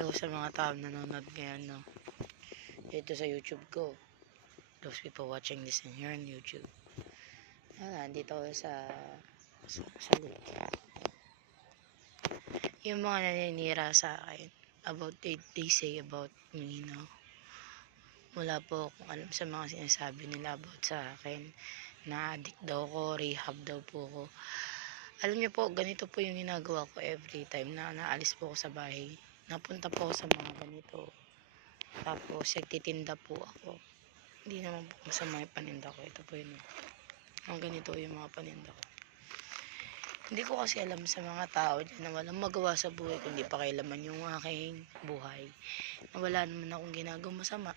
Hello sa mga tao nanonood ngayon, no? Dito sa YouTube ko. Those people watching this in here on YouTube. Dito ako sa lake. Yung mga naninira sa akin about they say about me, wala po akong alam sa mga sinasabi nila about sa akin. Na-addict daw ako, rehab daw po ako. Alam niyo po, ganito po yung ginagawa ko every time na naalis po ako sa bahay. Napunta po ako sa mga ganito. Tapos, nagtitinda po ako. Hindi naman po masama yung paninda ko. Ito po yun. Ang ganito yung mga paninda ko. Hindi ko kasi alam sa mga tao dyan na walang magawa sa buhay kundi pakialaman yung aking buhay. Na wala naman akong ginagawang masama.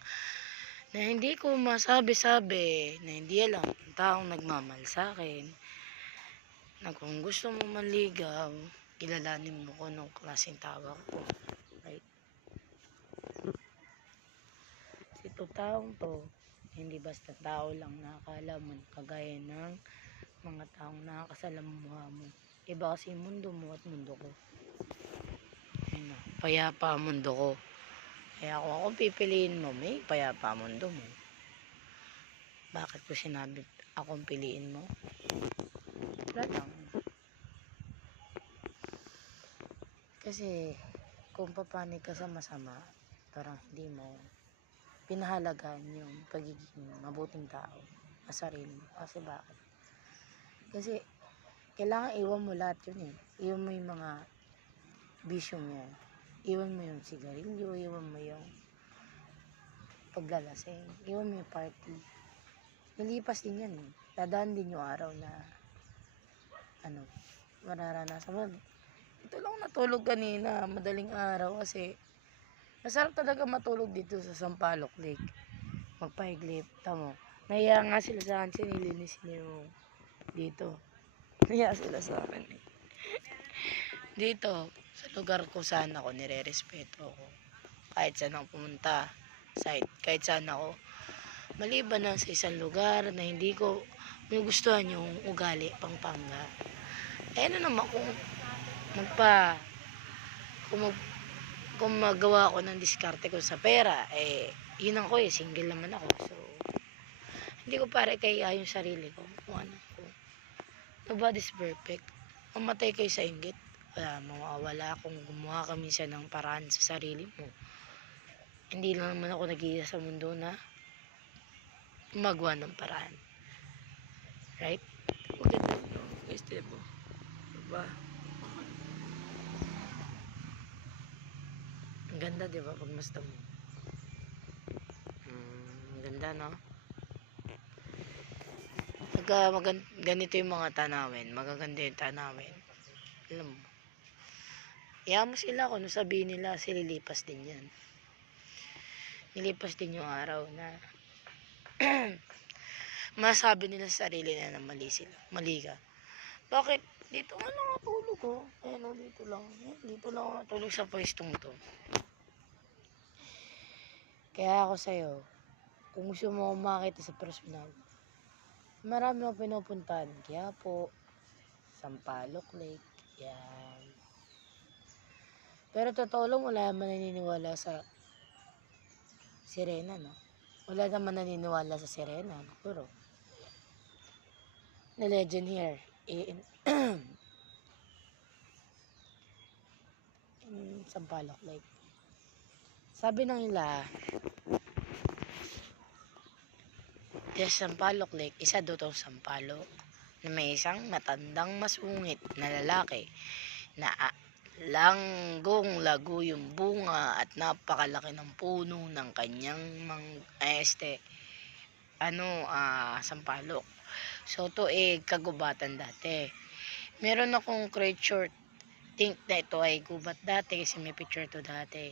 Na hindi ko masabi-sabi, na hindi alam ang taong nagmamahal sa akin. Na kung gusto mo manligaw, kilalanin mo ko nung klaseng tao ko. Right? Ito taong to, hindi basta tao lang nakakala mo kagaya ng mga taong nakakasalamuha mo. Iba kasi mundo mo at mundo ko. Ayun, payapa ang mundo ko. Kaya kung akong pipiliin mo, may payapa ang mundo mo. Bakit ko sinabi akong piliin mo? Wala lang. Kasi kung papanig ka sa masama, parang hindi mo pinahalagaan yung pagiging mabuting tao sa sarili mo. Kasi bakit? Kasi kailangan iwan mo lahat yun eh. Iwan mo yung mga bisyo mo. Iwan mo yung sigarilyo, iwan mo yung paglalasing, iwan mo yung party. Nalipas din yan eh. Dadaan din yung araw na mararanasan mo. Ito lang natulog kanina, madaling araw kasi masarap talaga matulog dito sa Sampaloc Lake. Magpahiglip, tamo. Nahiya nga sila sa akin, sinilinis niyo dito. Nahiya sila sa akin eh. Dito, sa lugar ko saan ako, nire-respeto ako. Kahit saan ako pumunta, kahit saan ako. Maliban na sa isang lugar na hindi ko gustuhan yung ugali, Pampanga. Ano naman kung magawa ako ng diskarte ko sa pera, yun ako single naman ako. So, hindi ko pare kaya yung sarili ko. Kung ano ko. Nobody's perfect. Mamatay kayo sa inggit. Mawawala kung gumawa ka minsan ng paraan sa sarili mo. Hindi lang naman ako nag-iisa sa mundo na magawa ng paraan. Right? Maganda no? Guys, diba? Diba? Ang ganda, diba? Pagmasta mo. Ang ganda, no? Ganito yung mga tanawin. Magaganda yung tanawin. Alam mo. Iyan mo sila kung sabihin nila, sililipas din yan. Nilipas din yung araw na masabi nila sa sarili na mali sila. Mali ka. Bakit? Dito nga lang natulog ko. Dito lang. Dito lang natulog sa pwestong to. Kaya ako sa'yo, kung gusto mo makita sa personal, marami akong pinupuntahan. Quiapo, Sampaloc Lake, yan. Pero totoo lang, wala naman naniniwala sa sirena, no? Wala naman naniniwala sa sirena, no? Pero, the legend here, in Sampaloc Lake. Sabi ng ila, Sampaloc Lake, isa daw tong Sampaloc na may isang matandang masungit na lalaki na langgong lago yung bunga at napakalaki ng puno ng kanyang Sampaloc. So to kagubatan dati. Meron akong creature think na ito ay gubat dati kasi may picture to dati.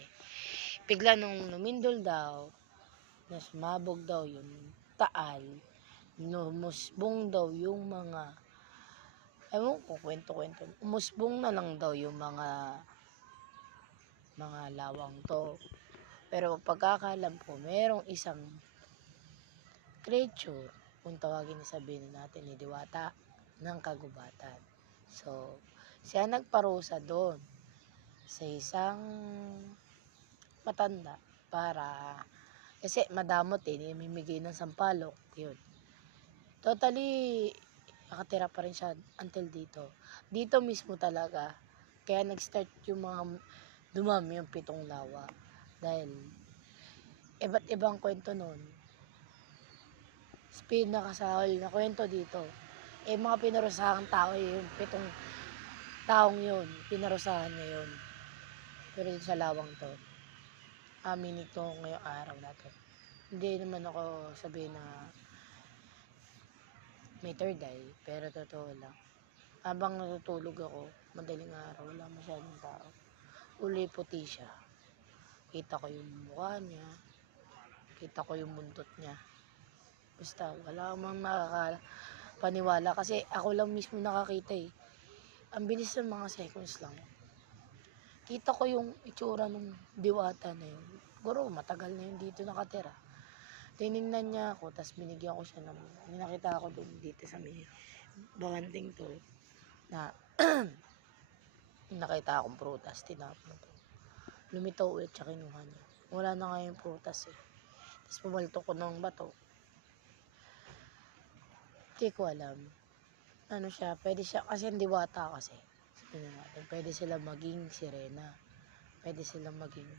Bigla nung lumindol daw, na sumabog daw yung taal, lumusbong daw yung mga kwento. Umusbong na lang daw yung mga lawang to. Pero pagkakalam ko, merong isang creature, kung tawagin sabihin natin ni Diwata ng kagubatan. So, siya nagparusa doon sa isang matanda para kasi madamot namimigay ng sampalok, yun. Totally, nakatira pa rin siya until dito. Dito mismo talaga, kaya nag-start yung mga dumami yung 7 lawa. Dahil, iba't ibang kwento nun. Pinakasahol na kwento dito. Mga pinarusahang tao yung 7 taong yun, pinarusahan niya yun. Pero dito sa lawang to, aminin ko ngayong araw na to. Hindi naman ako sabihin na may third eye, pero totoo lang. Habang natutulog ako, madaling araw, wala masyadong tao. Uli puti siya. Kita ko yung mukha niya, kita ko yung buntot niya. Basta, wala mang makakapaniwala kasi ako lang mismo nakakita eh. Ang bilis ng mga seconds lang. Kita ko yung itsura ng diwata na yun. Siguro matagal na yun dito nakatira. Tiningnan niya ako, tapos binigyan ko siya ng, nakita ako doon dito sa may bakanting to, na nakita akong prutas, tinapon ko. Lumitaw ulit siya, kinuha niya. Wala na nga yung prutas eh. Tapos pumaltok ko ng bato. Hindi ko alam. Ano siya, pwede siya, kasi hindi bata kasi. Pwede sila maging sirena. Pwede sila maging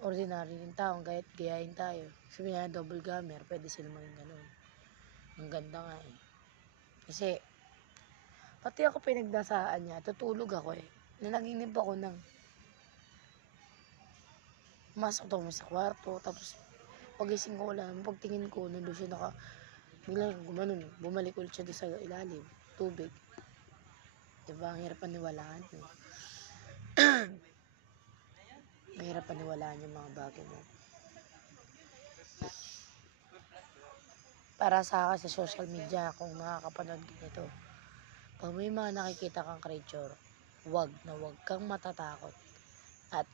ordinary yung taong kahit gayahin tayo. Sabi niya, double gamer, pwede sila maging ganun. Ang ganda nga eh. Kasi, pati ako pinagdasaan niya, tutulog ako eh. Nanaginip ako ng masok daw mo sa kwarto, tapos pagising ko lang, pagtingin ko, nandun siya biglang gumanon, bumalik ulit siya doon sa ilalim, tubig. Diba, ang hirap paniwalaan eh. Mahirap paniwalaan yung mga bagay mo. Para sa akin sa social media, kung nakakapanood ka nito, pag may mga nakikita kang creature, wag kang matatakot. At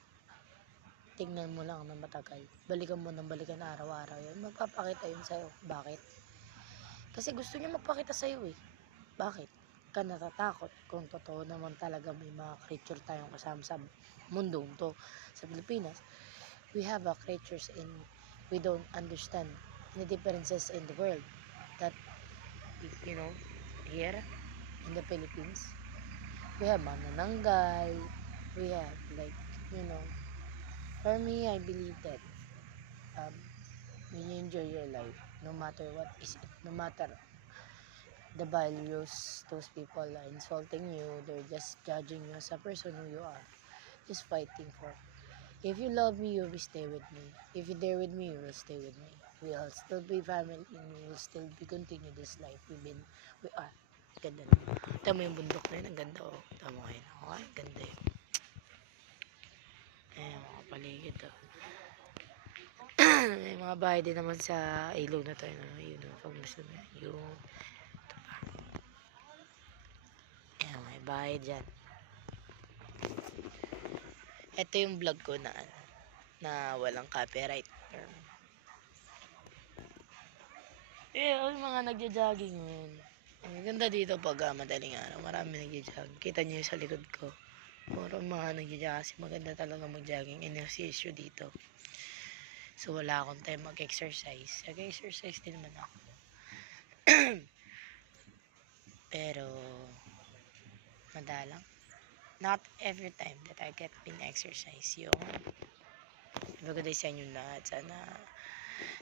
tingnan mo lang ng matagal. Balikan mo ng balikan araw-araw yun. Magpapakita yun sa'yo. Bakit? Kasi gusto niya magpakita sa'yo eh. Bakit? Ka natatakot kung totoo naman talaga may mga creature tayong kasama sa mundong to. Sa Pilipinas, we have creatures in we don't understand the differences in the world that here in the Philippines we have manananggal, we have for me I believe that when you enjoy your life, no matter what is it, no matter the values those people are insulting you, they're just judging you as a person who you are, just fighting for. If you love me, you will stay with me. If you're there with me, you will stay with me. We'll still be family and we will still be continue this life we are. Ganda na. Tama yung bundok na yun, ang ganda oh. Tama kayo na. Okay, ganda yun. Ayan, mga paligid oh. May mga bahay din naman sa ilog na tayo. Yun oh, pag gusto na. Yung, ito pa. Ayan, may bahay dyan. Ito yung vlog ko na walang copyright. Yung mga nagja-jogging yun. Ang ganda dito pag madaling araw. Marami nagja-jogging. Kita niyo sa likod ko. Puro mga nagja-jogging kasi maganda talaga mag-jogging. Inercisyo dito. So wala akong time mag-exercise. Nag-exercise din naman ako. Pero madalang. Not every time that I get exercise yung maganda sa inyo lahat. Sana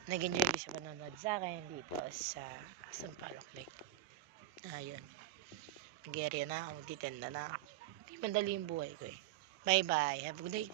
nag-enjoy kayo sa panonood sa akin dito sa Sampaloc Lake. Ayun. Nag-area na ako. Magtitenda na ako. Hindi madali yung buhay ko eh. Bye bye. Have a good day.